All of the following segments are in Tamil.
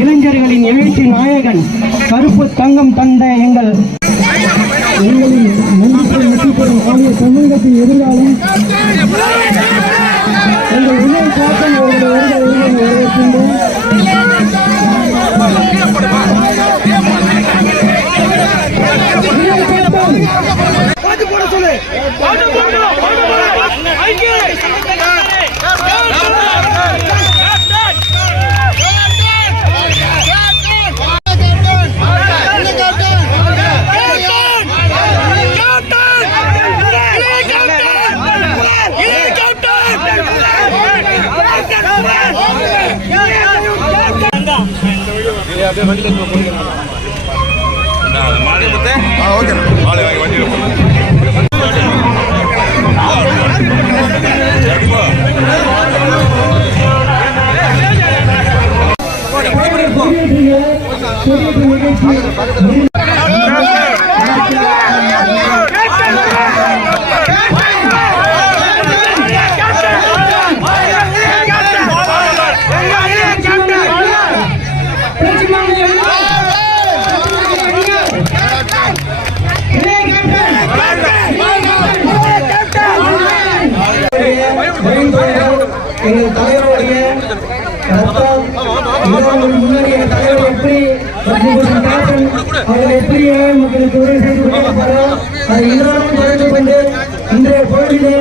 இளைஞர்களின் எழுச்சி நாயகன் கருப்பு தங்கம் தந்த எங்கள் எங்களின் நம்பிக்கை வெற்றி பெறும் ஆகிய தமிழகத்தின் எதிர்காலம். எங்கள் அவர்கள் வருகை வரவேற்கின்றோம். அப்படியே வண்டியில் கொடுக்குறேன் ஆ ஓகே. மாலை வாங்கி வண்டியில் போகணும் பக்கத்தில் எங்கள் தலைவருடைய ரத்தம் முன்னாடி எங்கள் தலைவர் எப்படி அவர்கள் எப்படி ஏழை மக்களுக்கு உதவி செய்து அதை தொடர்ந்து கொண்டு இன்றைய பொழுதிலே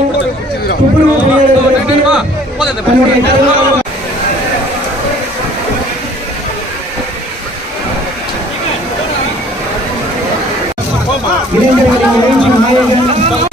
துப்புரவு தன்னுடைய தலைவர் เดินเดินเดินเดินไปกัน